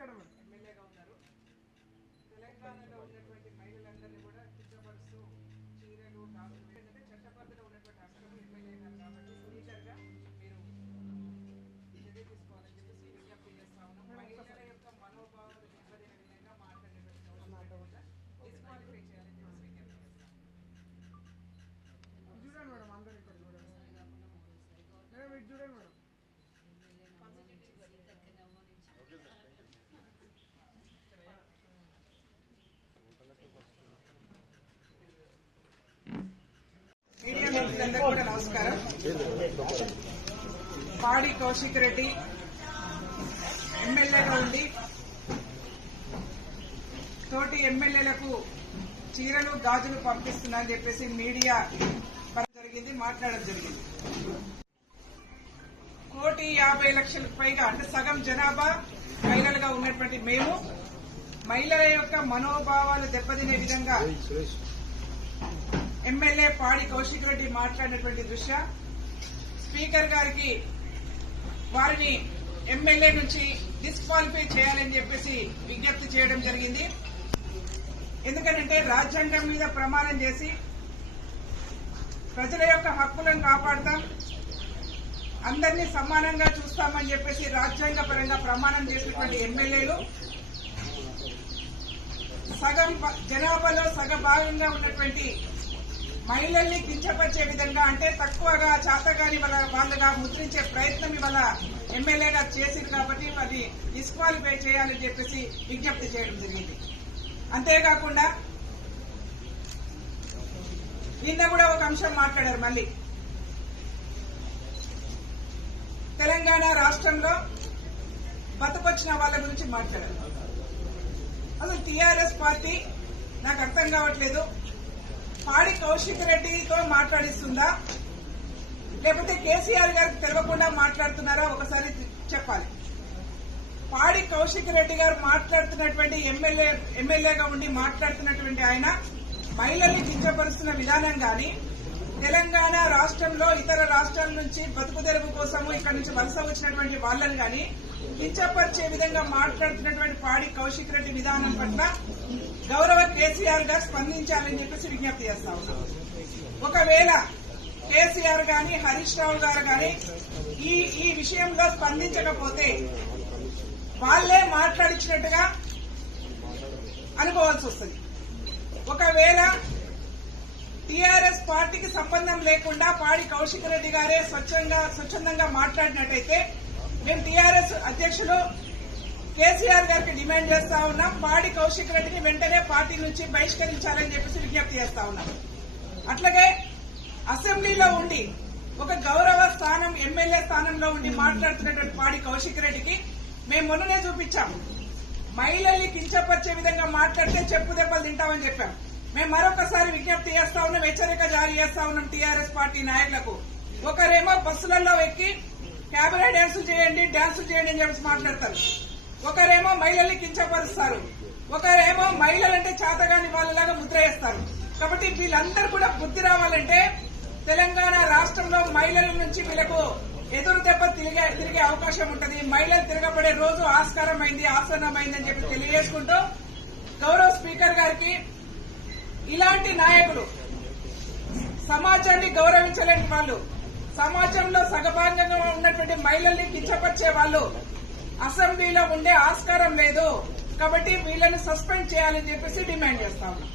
ఎమ్మెల్యేగా ఉన్నారు. తెలంగాణలో ఉన్నటువంటి మహిళలందరినీ కూడా కించపరుస్తూ చీరలు డాక్టర్లు ఏంటంటే చట్టబద్ధంగా ఉన్నటువంటి అక్షరం ఎమ్మెల్యే గారు కాబట్టి స్పీకర్గా మీరు చర్య తీసుకోవాలని చెప్పేసి విజ్ఞప్తి చేస్తా ఉన్నాం. మహిళల యొక్క మనోభావాలు దెబ్బతినే విధంగా మాట్లాడేటువంటి డిస్క్వాలిఫై చేయాలని చెప్పేసి విజ్ఞప్తి చేస్తాం. చూడండి మేడం, అందరూ ఇక్కడ చూడండి మేడం, ఇటు చూడండి మేడం. మీడియా మిత్రులందరికీ కూడా నమస్కారం. పాడి కౌశిక్ రెడ్డి ఎమ్మెల్యేగా ఉండి తోటి ఎమ్మెల్యేలకు చీరలు గాజులు పంపిస్తున్నారని చెప్పేసి మీడియా జరిగింది, మాట్లాడడం జరిగింది. 1,50,00,000 పైగా అంటే సగం జనాభా మహిళలుగా ఉన్నటువంటి మేము మహిళల యొక్క మనోభావాలు దెబ్బతినే విధంగా ఎమ్మెల్యే పాడి కౌశిక్ రెడ్డి మాట్లాడినటువంటి దృష్ట్యా స్పీకర్ గారికి వారిని ఎమ్మెల్యే నుంచి డిస్క్వాలిఫై చేయాలని చెప్పేసి విజ్ఞప్తి చేయడం జరిగింది. ఎందుకంటే రాజ్యాంగం మీద ప్రమాణం చేసి ప్రజల యొక్క హక్కులను కాపాడతాం, అందరినీ సమానంగా చూస్తామని చెప్పేసి రాజ్యాంగ పరంగా ప్రమాణం చేసినటువంటి ఎమ్మెల్యేలు సగం జనాభాలో సగభాగంగా ఉన్నటువంటి మహిళల్ని కించపరిచే విధంగా అంటే తక్కువగా చాతగాని వాళ్ళగా ముద్రించే ప్రయత్నం ఇవాళ ఎమ్మెల్యేగా చేసింది కాబట్టి వారిని డిస్క్వాలిఫై చేయాలని చెప్పేసి విజ్ఞప్తి చేయడం జరిగింది. అంతేకాకుండా నిన్న కూడా ఒక అంశం మాట్లాడారు. మళ్ళీ తెలంగాణ రాష్ట్రంలో బతుకొచ్చిన వాళ్ళ గురించి మాట్లాడారు. అసలు టీఆర్ఎస్ పార్టీ నాకు అర్థం కావట్లేదు, పాడి కౌశిక్ రెడ్డితో మాట్లాడిస్తుందా లేకపోతే కేసీఆర్ గారికి తెలవకుండా మాట్లాడుతున్నారా ఒకసారి చెప్పాలి. పాడి కౌశిక్ రెడ్డి గారు మాట్లాడుతున్నటువంటి ఎమ్మెల్యేగా ఉండి మాట్లాడుతున్నటువంటి ఆయన మహిళల్ని కించపరుస్తున్న విధానం గాని తెలంగాణ రాష్ట్రంలో ఇతర రాష్ట్రాల నుంచి బతుకు తెరువు కోసము ఇక్కడ నుంచి వలస వచ్చినటువంటి వాళ్ళని గాని కించపరిచే విధంగా మాట్లాడుతున్నటువంటి పాడి కౌశిక్ రెడ్డి విధానం పట్ల గౌరవ కేసీఆర్ గారు స్పందించాలని చెప్పేసి విజ్ఞప్తి చేస్తా ఉన్నాం. ఒకవేళ కేసీఆర్ గాని హరీష్ రావు గారు గాని ఈ విషయంలో స్పందించకపోతే వాళ్లే మాట్లాడించినట్టుగా అనుకోవాల్సి వస్తుంది. ఒకవేళ టీఆర్ఎస్ పార్టీకి సంబంధం లేకుండా పాడి కౌశిక్ రెడ్డి గారే స్వచ్ఛందంగా మాట్లాడినట్టయితే మేము టీఆర్ఎస్ అధ్యక్షులు కేసీఆర్ గారికి డిమాండ్ చేస్తా ఉన్నాం, పాడి కౌశిక్ రెడ్డిని వెంటనే పార్టీ నుంచి బహిష్కరించాలని చెప్పేసి విజ్ఞప్తి చేస్తా ఉన్నాం. అట్లాగే అసెంబ్లీలో ఉండి ఒక గౌరవ స్థానం ఎమ్మెల్యే స్థానంలో ఉండి మాట్లాడుతున్నటువంటి పాడి కౌశిక్ రెడ్డికి మేము మొన్ననే చూపించాం, మహిళల్ని కించపరిచే విధంగా మాట్లాడితే చెప్పు దెబ్బలు తింటామని చెప్పాం. మేము మరొకసారి విజ్ఞప్తి చేస్తా ఉన్నాం, హెచ్చరిక జారీ చేస్తా ఉన్నాం టీఆర్ఎస్ పార్టీ నాయకులకు. ఒకరేమో బస్సులలో ఎక్కి క్యాబినెట్ డ్యాన్సులు చేయండి అని చెప్పి మాట్లాడతారు, ఒకరేమో మహిళల్ని కించపరుస్తారు, ఒకరేమో మహిళలంటే చేతగాని వాళ్ళలాగా ముద్ర వేస్తారు. కాబట్టి వీళ్ళందరూ కూడా బుద్ధి రావాలంటే తెలంగాణ రాష్ట్రంలో మహిళల నుంచి వీళ్ళకు ఎదురు దెబ్బ తిరిగే అవకాశం ఉంటుంది. మహిళలు తిరగబడే రోజు ఆసన్నమైంది అని చెప్పి తెలియజేసుకుంటూ గౌరవ స్పీకర్ గారికి ఇలాంటి నాయకులు సమాజాన్ని గౌరవించలేని వాళ్ళు, సమాజంలో సగభాగంగా ఉన్నటువంటి మహిళల్ని కించపరిచే వాళ్ళు అసెంబ్లీలో ఉండే ఆస్కారం లేదు. కాబట్టి వీళ్ళని సస్పెండ్ చేయాలని చెప్పేసి డిమాండ్ చేస్తా ఉన్నాం.